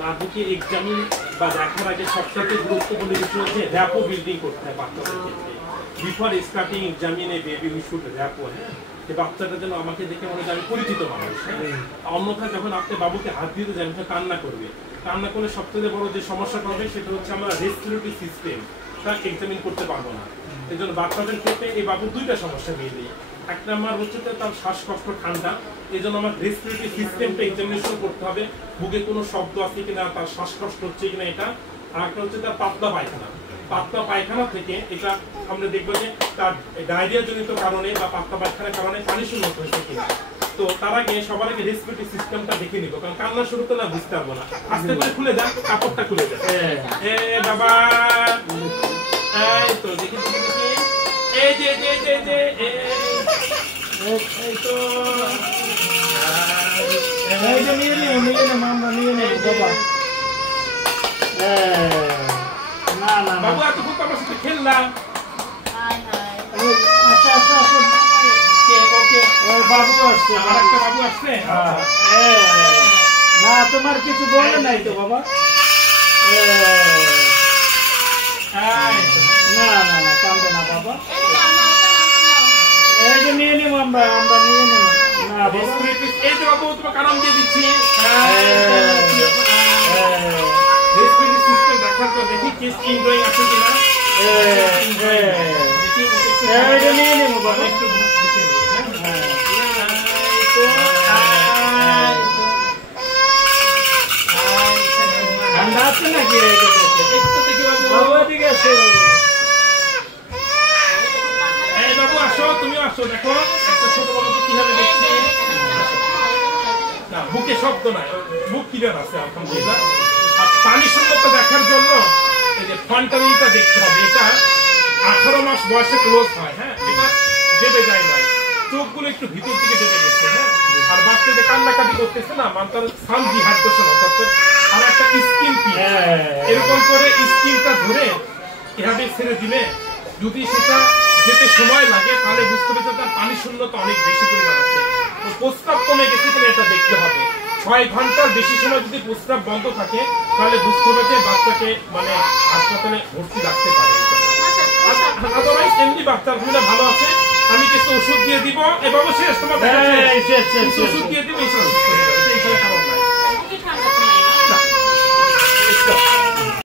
বাবুকে এক্সামিন বা দেখার আগে সবচেয়ে গুরুত্বপূর্ণ বিষয় হচ্ছে র্যাপো বিল্ডিং করতে হয় বাচ্চাদের ক্ষেত্রে। Before starting examine a baby we should rapport, হ্যাঁ, যে বাচ্চাটা যেন আমাকে দেখে মনে হয় আমি পরিচিত মানুষ, হ্যাঁ। অন্যথায় যখন আপনি বাবুকে হাত দিতে যান কান্না করবে, কান্না করলে সবচেয়ে বড় যে সমস্যাটা হবে সেটা হচ্ছে আমরা রেসপিরেটরি সিস্টেম তা এক্সামিন করতে পারবো না। এই জন্য বাচ্চাদের ক্ষেত্রে এই বাবুর দুইটা সমস্যা মিলে, এক নাম্বার হচ্ছে তার শ্বাসকষ্ট ঠান্ডা, এই জন্য আমার রেসপিরেটরি সিস্টেমটা এক্সামিনেশন করতে হবে, বুকে কোনো শব্দ আছে কিনা, তার শ্বাসকষ্ট হচ্ছে কিনা এটা। আর একটা হচ্ছে তার পাতলা পায়খানা, পাতলা পায়খানা থেকে এটা আমরা দেখবো যে তার ডায়রিয়া জনিত কারণে বা পাতলা পায়খানার কারণে পানি শূন্যতা হয়েছে কিনা। তো তার আগে সবার আগে রেসপিরেটরি সিস্টেমটা দেখে নিব, কারণ কান্না শুরু করলে বুঝতে পারবো না। আস্তে করে খুলে যাক, কাপড়টা খুলে যাক। এ বাবা, এই তো দেখি দেখি, এই যে যে যে যে এই তো এই যে নিয়ে নে মামা, নিয়ে নে বাবা। না না বাবু এত খুব আমার সাথে খেললাম। আচ্ছা আচ্ছা আচ্ছা, ওকে ওই বাবু আসছে, আমার একটা বাবু আসছে। না তোমার কিছু বলে নাই তো বাবা। না না না, কান্দে না বাবা। এই যে নিয়ে নিব আমরা, আমরা নিয়ে নেব না বাবা। এই যে বাবু তোমাকে আরাম দিয়ে দিচ্ছি। রেসপিরেটরি সিস্টেম দেখার তো দেখি কি স্কিন ড্রয়িং আছে কিনা। এই যে নিয়ে নেব বাবা। একটু দেখে নিই, হ্যাঁ। ঠান্ডা আছে নাকি? একটু দেখি বাবু। বাবু এদিকে আসো। এই বাবু আসো, তুমিও আসো, দেখো একটা ছোট বাবুকে কিভাবে দেখছি। না বুকে শব্দ নাই, বুক ক্লিয়ার আছে আলহামদুলিল্লাহ। আর পানি শূন্যতা দেখার জন্য এই যে ফন্টানিটা দেখতে হবে, এটা 18 মাস বয়সে ক্লোজ হয়, হ্যাঁ, এটা দেবে যায় নাই, চোখগুলো একটু ভিতর দিকে দেবে গেছে, হ্যাঁ। আর বাচ্চা যে কান্নাকাটি করতেছে না, মানতার সান ডিহাইড্রেশন অর্থাৎ আর একটা স্কিন কি এরকম করে স্কিনটা ধরে এভাবে ছেড়ে দিলে যদি সেটা যেতে সময় লাগে তাহলে বুঝতে হবে যে তার পানি শূন্যতা অনেক বেশি পরিমাণ আছে, প্রস্রাব কমে গেছে কিনা এটা দেখতে হবে। 6 ঘন্টার বেশি সময় যদি প্রস্রাব বন্ধ থাকে তাহলে বুঝতে হবে যে বাচ্চাকে মানে হাসপাতালে ভর্তি রাখতে পারে। আদারওয়াইজ এমনি বাচ্চার ঘুমটা ভালো আছে, আমি কিছু ওষুধ দিয়ে দিব, এভাবে শেষ তোমার ওষুধ দিয়ে দিব, এই